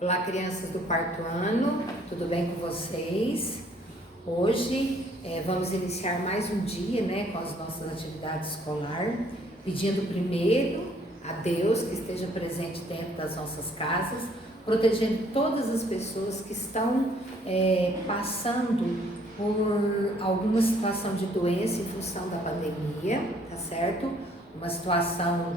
Olá, crianças do quarto ano, tudo bem com vocês? Hoje vamos iniciar mais um dia, com as nossas atividades escolares, pedindo primeiro a Deus que esteja presente dentro das nossas casas, protegendo todas as pessoas que estão passando por alguma situação de doença em função da pandemia, tá certo? Uma situação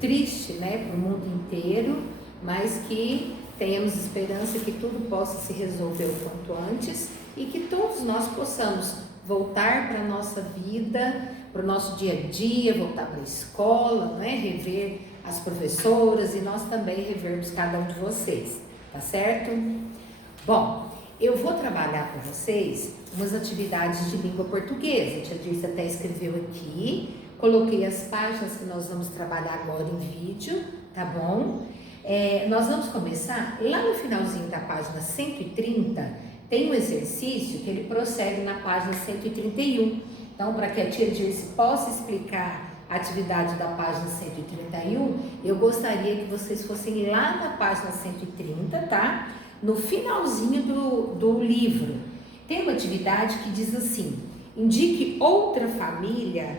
triste, para o mundo inteiro, mas que tenhamos esperança que tudo possa se resolver o quanto antes e que todos nós possamos voltar para a nossa vida, para o nosso dia a dia, voltar para a escola, rever as professoras e nós também revermos cada um de vocês, tá certo? Bom, eu vou trabalhar com vocês umas atividades de língua portuguesa. A tia Dirce até escreveu aqui, coloquei as páginas que nós vamos trabalhar agora em vídeo, tá bom? Nós vamos começar lá no finalzinho da página 130, tem um exercício que ele prossegue na página 131. Então, para que a tia Dirce possa explicar a atividade da página 131, eu gostaria que vocês fossem lá na página 130, tá? No finalzinho do livro. Tem uma atividade que diz assim: indique outra família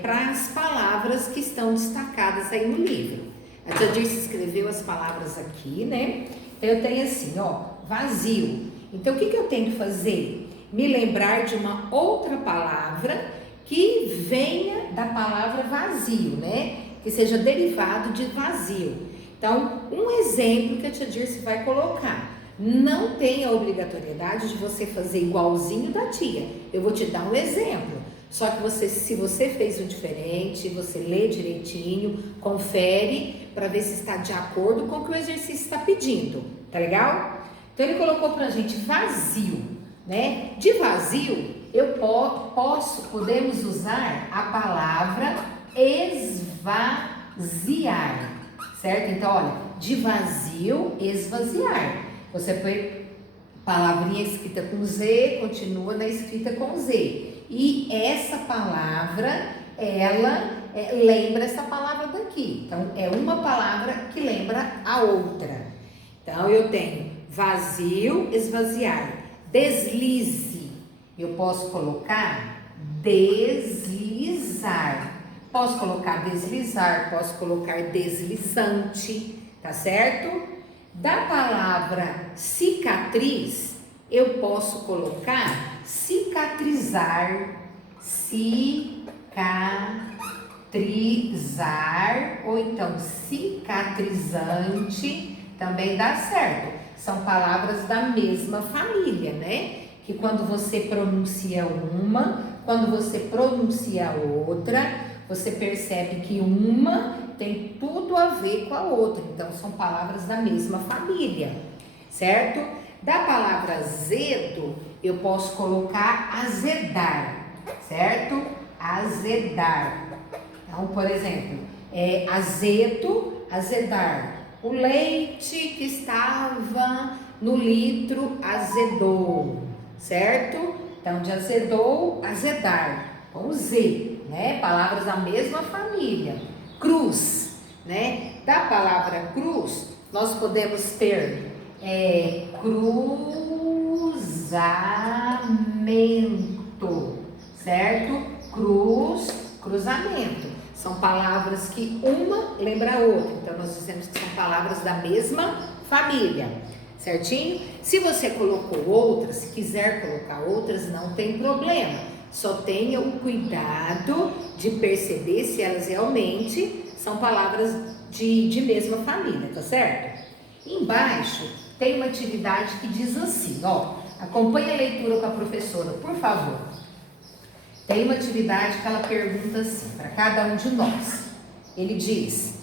para as palavras que estão destacadas aí no livro. A tia Dirce escreveu as palavras aqui, Então eu tenho assim, vazio. Então o que eu tenho que fazer? Me lembrar de uma outra palavra que venha da palavra vazio, Que seja derivado de vazio. Então, um exemplo que a tia Dirce vai colocar. Não tem a obrigatoriedade de você fazer igualzinho da tia. Eu vou te dar um exemplo. Só que se você fez um diferente, você lê direitinho, confere para ver se está de acordo com o que o exercício está pedindo, tá legal? Então ele colocou pra gente vazio, De vazio, podemos usar a palavra esvaziar, certo? Então, olha, de vazio, esvaziar. Você põe palavrinha escrita com Z, continua na escrita com Z. E essa palavra, ela lembra essa palavra daqui. Então, é uma palavra que lembra a outra. Então, eu tenho vazio, esvaziar. Deslize. Eu posso colocar deslizar. Posso colocar deslizar, posso colocar deslizante, tá certo? Da palavra cicatriz, eu posso colocar cicatrizar, cicatrizar, ou então cicatrizante, também dá certo. São palavras da mesma família, Que quando você pronuncia uma, quando você pronuncia a outra, você percebe que uma tem tudo a ver com a outra. Então, são palavras da mesma família, certo? Da palavra azedo, eu posso colocar azedar, certo? Azedar. Então, por exemplo, azedo, azedar. O leite que estava no litro azedou, certo? Então, de azedou, azedar, com Z, Palavras da mesma família. Cruz, Da palavra cruz, nós podemos ter cruzamento, certo? Cruz, cruzamento. São palavras que uma lembra a outra. Então, nós dizemos que são palavras da mesma família, certinho? Se você colocou outras, se quiser colocar outras, não tem problema. Só tenha o cuidado de perceber se elas realmente são palavras de mesma família, tá certo? Embaixo tem uma atividade que diz assim, acompanhe a leitura com a professora, por favor. Tem uma atividade que ela pergunta assim, para cada um de nós. Ele diz,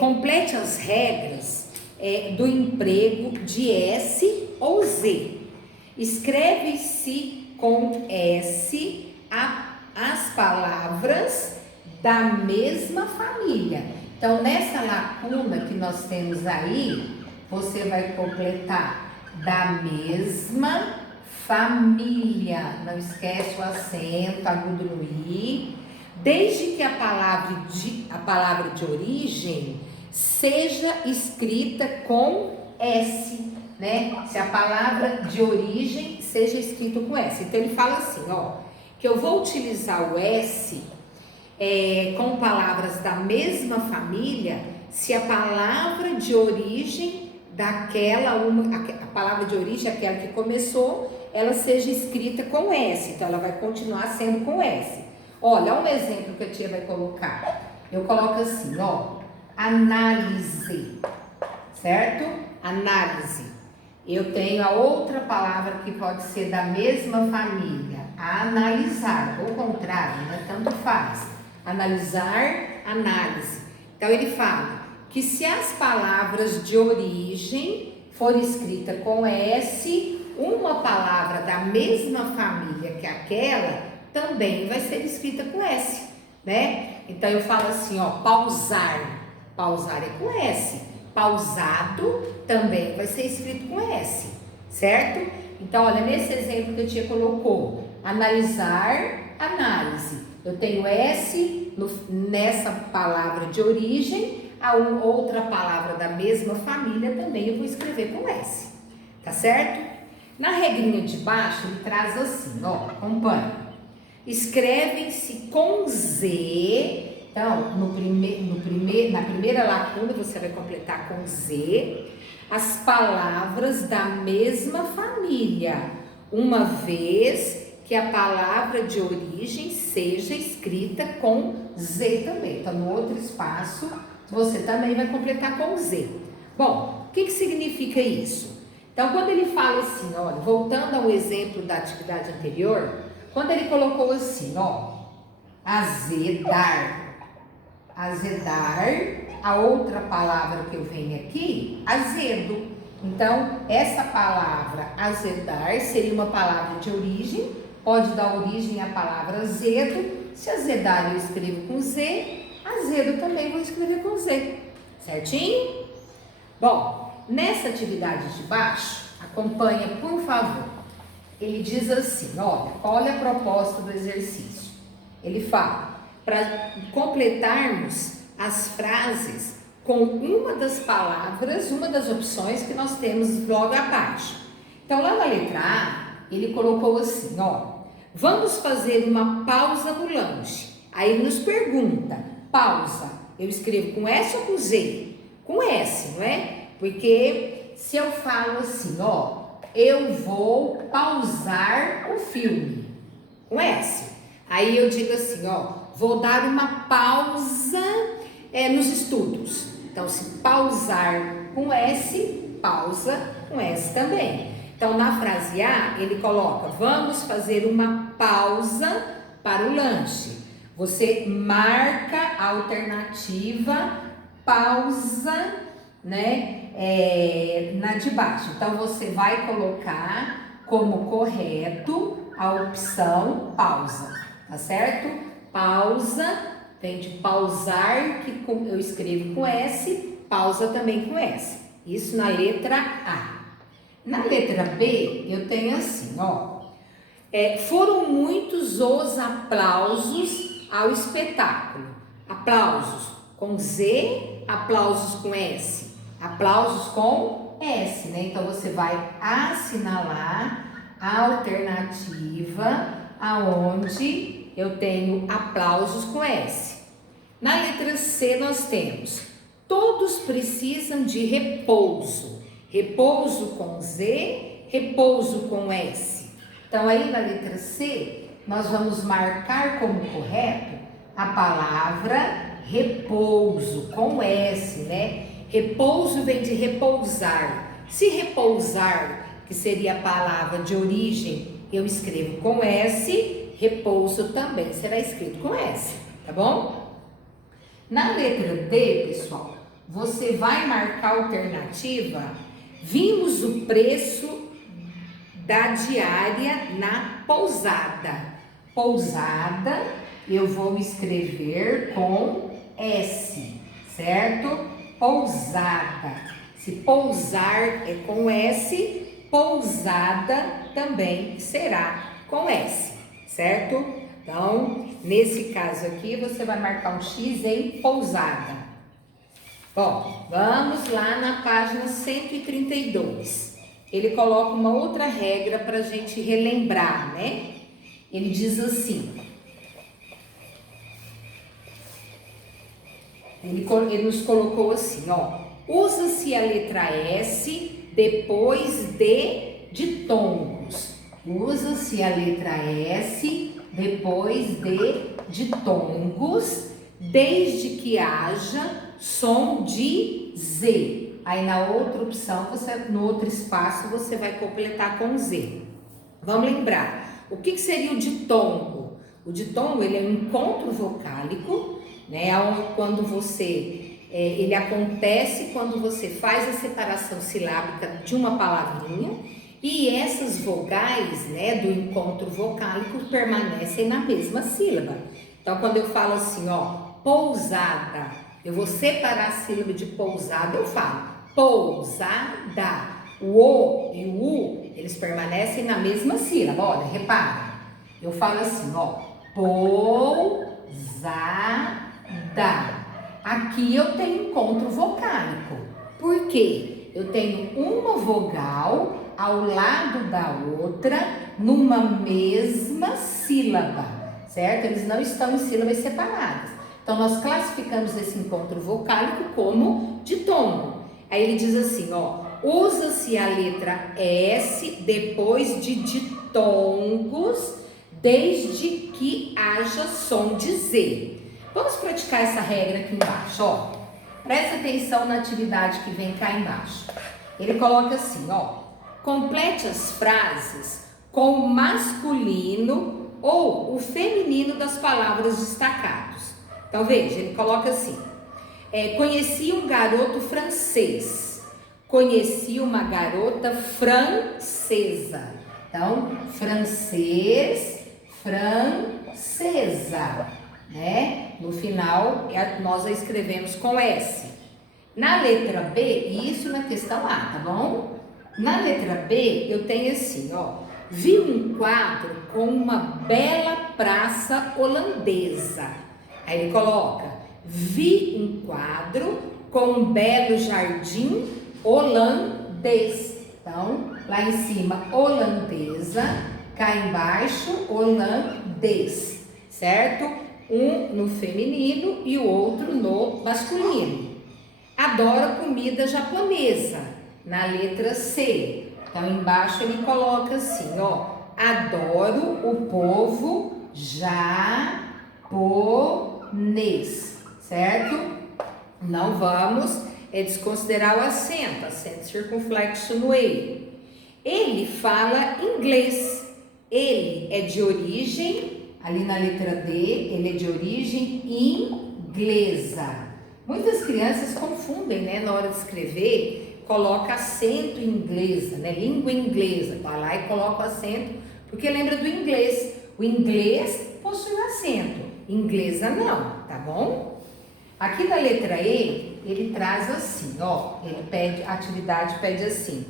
complete as regras do emprego de S ou Z. Escreve-se com S as palavras da mesma família. Então, nessa lacuna que nós temos aí, você vai completar da mesma família. Não esquece o acento agudo no I. Desde que a palavra de origem seja escrita com S, né? Se a palavra de origem seja escrita com S. Então ele fala assim, ó, que eu vou utilizar o S com palavras da mesma família se a palavra de origem a palavra de origem, aquela que começou, ela seja escrita com S. Então ela vai continuar sendo com S. Olha um exemplo que a tia vai colocar. Eu coloco assim, ó, análise, certo? Análise. Eu tenho a outra palavra que pode ser da mesma família, analisar, ou contrário, né? Tanto faz. Analisar, análise. Então ele fala que se as palavras de origem forem escritas com S, uma palavra da mesma família que aquela também vai ser escrita com S, né? Então eu falo assim, ó, pausar. Pausar é com S. Pausado também vai ser escrito com S, certo? Então, olha, nesse exemplo que a tia colocou, analisar, análise. Eu tenho S nessa palavra de origem, a outra palavra da mesma família também eu vou escrever com S, tá certo? Na regrinha de baixo ele traz assim, ó, acompanha. Escrevem-se com Z. Então, na primeira lacuna você vai completar com Z as palavras da mesma família, uma vez que a palavra de origem seja escrita com Z também. Então, no outro espaço, você também vai completar com Z. Bom, o que significa isso? Então, quando ele fala assim, olha, voltando ao exemplo da atividade anterior, quando ele colocou assim, ó, azedar, a outra palavra que eu venho aqui, azedo. Então, essa palavra azedar seria uma palavra de origem, pode dar origem à palavra azedo. Se azedar eu escrevo com Z, azedo também vou escrever com Z, certinho? Bom, nessa atividade de baixo, acompanha por favor. Ele diz assim, olha a proposta do exercício. Ele fala, para completarmos as frases com uma das palavras, uma das opções que nós temos logo abaixo. Então, lá na letra A, ele colocou assim, vamos fazer uma pausa no lanche. Aí ele nos pergunta, pausa, eu escrevo com S ou com Z? Com S, não é? Porque se eu falo assim, eu vou pausar o filme, com S. Aí eu digo assim, vou dar uma pausa nos estudos. Então, se pausar com S, pausa com S também. Então, na frase A, ele coloca, vamos fazer uma pausa para o lanche. Você marca a alternativa pausa, né, na de baixo. Então, você vai colocar como correto a opção pausa, tá certo? Pausa, vem de pausar, que eu escrevo com S, pausa também com S. Isso na letra A. Na letra B, eu tenho assim, foram muitos os aplausos ao espetáculo. Aplausos com Z, aplausos com S. Aplausos com S, né? Então, você vai assinalar a alternativa aonde eu tenho aplausos com S. Na letra C, nós temos todos precisam de repouso. Repouso com Z, repouso com S. Então, aí na letra C, nós vamos marcar como correto a palavra repouso com S, né? Repouso vem de repousar. Se repousar, que seria a palavra de origem, eu escrevo com S, repouso também será escrito com S, tá bom? Na letra D, pessoal, você vai marcar a alternativa, vimos o preço da diária na pousada. Pousada, eu vou escrever com S, certo? Pousada. Se pousar é com S, pousada também será com S, certo? Então, nesse caso aqui, você vai marcar um X em pousada. Bom, vamos lá na página 132. Ele coloca uma outra regra para a gente relembrar, né? Ele diz assim, ele nos colocou assim, ó, usa-se a letra S depois de ditongos. Usa-se a letra S depois de ditongos, desde que haja som de Z. Aí na outra opção, no outro espaço, você vai completar com Z. Vamos lembrar, o que seria o ditongo? O ditongo, ele é um encontro vocálico, né? Quando ele acontece quando você faz a separação silábica de uma palavrinha e essas vogais, né, do encontro vocálico permanecem na mesma sílaba. Então, quando eu falo assim, ó, pousada, eu vou separar a sílaba de pousada, eu falo pousada. O O e o U, eles permanecem na mesma sílaba. Olha, repara. Eu falo assim, ó, pousada. Aqui eu tenho encontro vocálico. Por quê? Eu tenho uma vogal ao lado da outra numa mesma sílaba, certo? Eles não estão em sílabas separadas. Então, nós classificamos esse encontro vocálico como ditongo. Aí ele diz assim, ó, usa-se a letra S depois de ditongos, desde que haja som de Z. Vamos praticar essa regra aqui embaixo, ó. Presta atenção na atividade que vem cá embaixo. Ele coloca assim, ó, complete as frases com o masculino ou o feminino das palavras destacados. Então, veja, ele coloca assim, conheci um garoto francês, conheci uma garota francesa. Então, francês, francesa, né? No final, nós a escrevemos com S. Na letra B, isso na questão A, tá bom? Na letra B, eu tenho assim, ó, vi um quadro com uma bela praça holandesa. Aí ele coloca, vi um quadro com um belo jardim holandês. Então, lá em cima, holandesa, cá embaixo, holandês, certo? Um no feminino e o outro no masculino. Adoro comida japonesa, na letra C. Então, embaixo ele coloca assim, ó, adoro o povo japonês, certo? Não vamos desconsiderar o acento circunflexo no E. Ele fala inglês, ele é de origem, ali na letra D, ele é de origem inglesa. Muitas crianças confundem, né, na hora de escrever, coloca acento em inglesa, né, língua inglesa, vai lá e coloca o acento, porque lembra do inglês. O inglês possui acento, inglesa não, tá bom? Aqui na letra E, ele traz assim, ó, a atividade pede assim,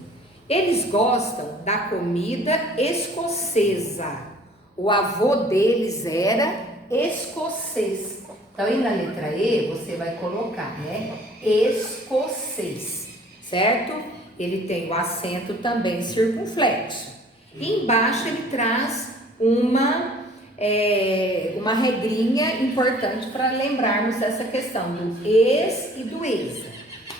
eles gostam da comida escocesa, o avô deles era escocês. Então, aí na letra E, você vai colocar, né, escocês, certo? Ele tem o acento também circunflexo. E embaixo ele traz uma regrinha importante para lembrarmos dessa questão do es e do esa.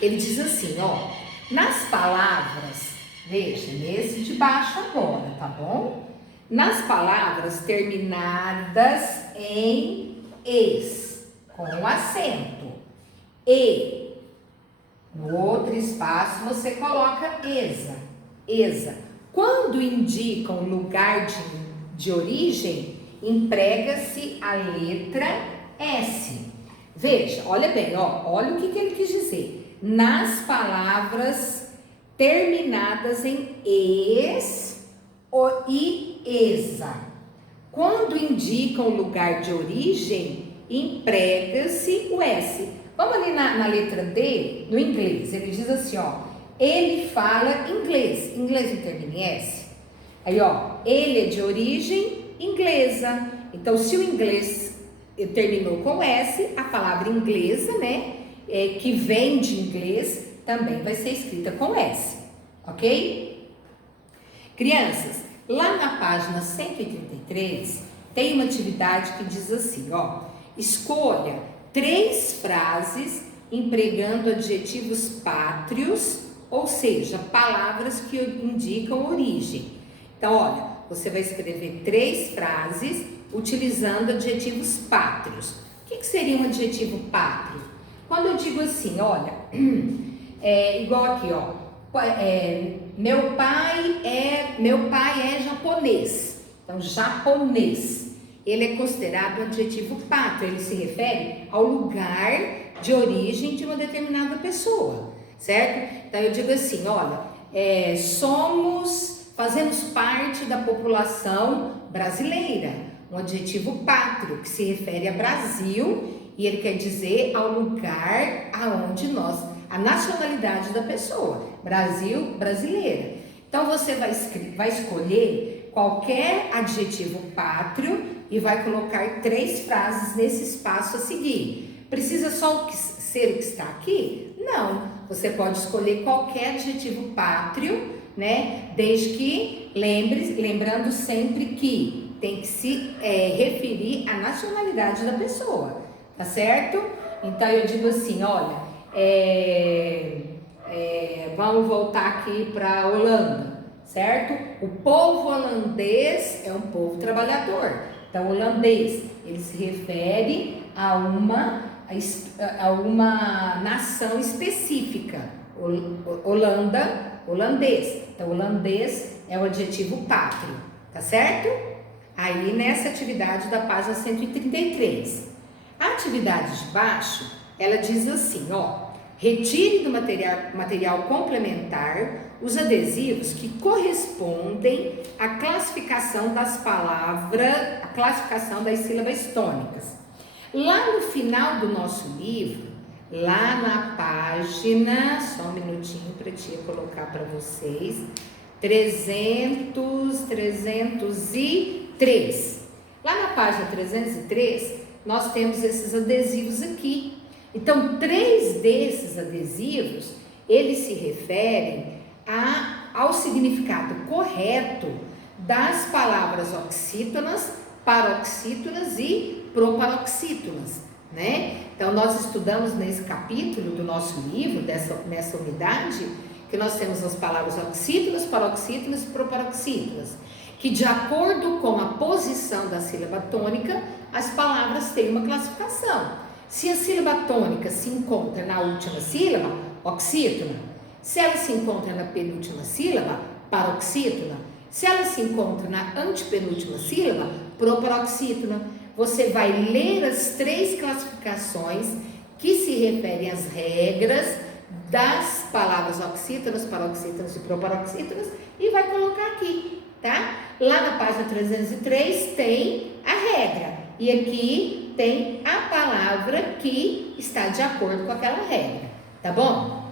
Ele diz assim, ó, nas palavras, veja, nesse de baixo agora, tá bom? Nas palavras terminadas em es, com acento, e, no outro espaço você coloca esa. Quando indicam lugar de origem, emprega-se a letra S. Veja, olha bem, ó, olha o que ele quis dizer. Nas palavras terminadas em es e esa, quando indicam lugar de origem, emprega-se o S. Vamos ali na letra D, no inglês, ele diz assim, ó, ele fala inglês. Inglês não termina em S? Aí, ó, ele é de origem inglesa. Então, se o inglês terminou com S, a palavra inglesa, né, que vem de inglês também vai ser escrita com S, ok? Crianças, lá na página 133 tem uma atividade que diz assim, ó, escolha 3 frases empregando adjetivos pátrios, ou seja, palavras que indicam origem. Então, olha, você vai escrever 3 frases utilizando adjetivos pátrios. O que seria um adjetivo pátrio? Quando eu digo assim, olha, igual aqui, ó, meu pai é japonês. Então, japonês, ele é considerado um adjetivo pátrio, ele se refere ao lugar de origem de uma determinada pessoa, certo? Então, eu digo assim, olha, fazemos parte da população brasileira, um adjetivo pátrio que se refere a Brasil e ele quer dizer ao lugar aonde a nacionalidade da pessoa, Brasil, brasileira. Então você vai escolher qualquer adjetivo pátrio e vai colocar 3 frases nesse espaço a seguir. Precisa só ser o que está aqui? Não, você pode escolher qualquer adjetivo pátrio, né? Desde que lembrando sempre que tem que se referir à nacionalidade da pessoa, tá certo? Então eu digo assim, olha, vamos voltar aqui para a Holanda, certo? O povo holandês é um povo trabalhador. Então, holandês, ele se refere a uma nação específica. Holandês. Então, holandês é o adjetivo pátrio, tá certo? Aí, nessa atividade da página 133. A atividade de baixo, ela diz assim, ó, retire do material complementar os adesivos que correspondem à classificação das palavras, à classificação das sílabas tônicas. Lá no final do nosso livro, lá na página, só um minutinho para a tia colocar para vocês, 303. Lá na página 303, nós temos esses adesivos aqui. Então, 3 desses adesivos, eles se referem ao significado correto das palavras oxítonas, paroxítonas e proparoxítonas, né? Então, nós estudamos nesse capítulo do nosso livro, nessa unidade, que nós temos as palavras oxítonas, paroxítonas e proparoxítonas, que de acordo com a posição da sílaba tônica, as palavras têm uma classificação. Se a sílaba tônica se encontra na última sílaba, oxítona. Se ela se encontra na penúltima sílaba, paroxítona. Se ela se encontra na antepenúltima sílaba, proparoxítona. Você vai ler as 3 classificações que se referem às regras das palavras oxítonas, paroxítonas e proparoxítonas e vai colocar aqui, tá? Lá na página 303 tem a regra e aqui tem a palavra que está de acordo com aquela regra, tá bom?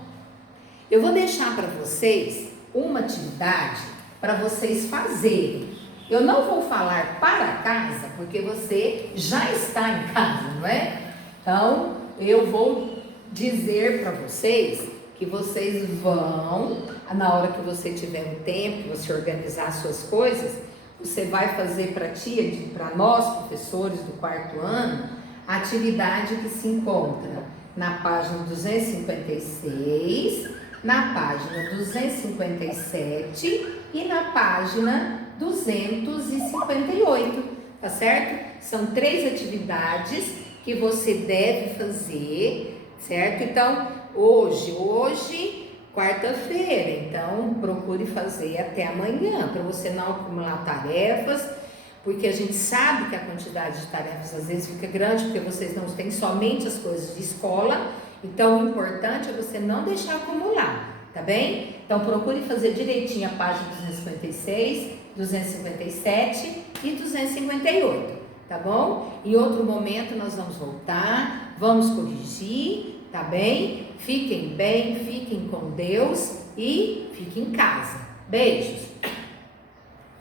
Eu vou deixar para vocês uma atividade para vocês fazerem. Eu não vou falar para casa, porque você já está em casa, não é? Então, eu vou dizer para vocês que vocês vão, na hora que você tiver um tempo, você organizar suas coisas, você vai fazer para nós, professores do 4º ano, a atividade que se encontra na página 256, na página 257 e na página 258, tá certo? São 3 atividades que você deve fazer, certo? Então, hoje, quarta-feira, então procure fazer até amanhã, para você não acumular tarefas, porque a gente sabe que a quantidade de tarefas às vezes fica grande, porque vocês não têm somente as coisas de escola, então o importante é você não deixar acumular, tá bem? Então procure fazer direitinho a página 256, 257 e 258, tá bom? Em outro momento nós vamos voltar, vamos corrigir, tá bem? Fiquem bem, fiquem com Deus e fiquem em casa. Beijos!